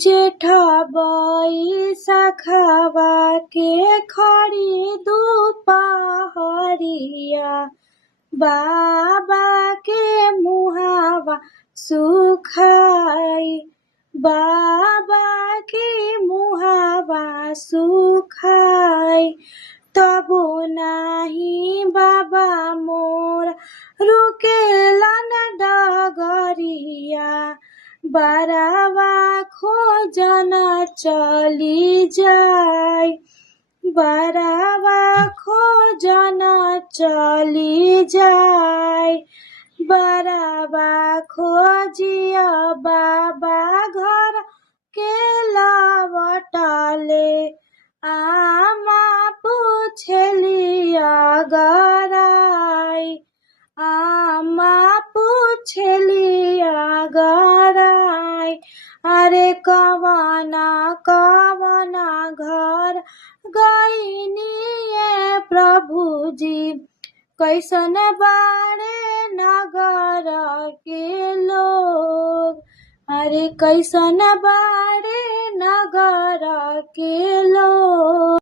जेठ बैसाखवा के खड़ी दुपहरिया बाबा के मुहावा सुखाई, बाबा के मुहावा सुखाई। तबो नाही बाबा मोर रुकेला न डगरिया, बारावा खोजन चली जाई, बारावा खोजन चली जाई। बारावा खोजिया बाबा घर के लवटले, आमा पूछली अगराई, आमा पूछली अगराई। अरे कवना कवना घर गईनी ये प्रभुजी, कैसन बाड़े नगर के लोग, अरे कैसन बाड़े नगर के लोग।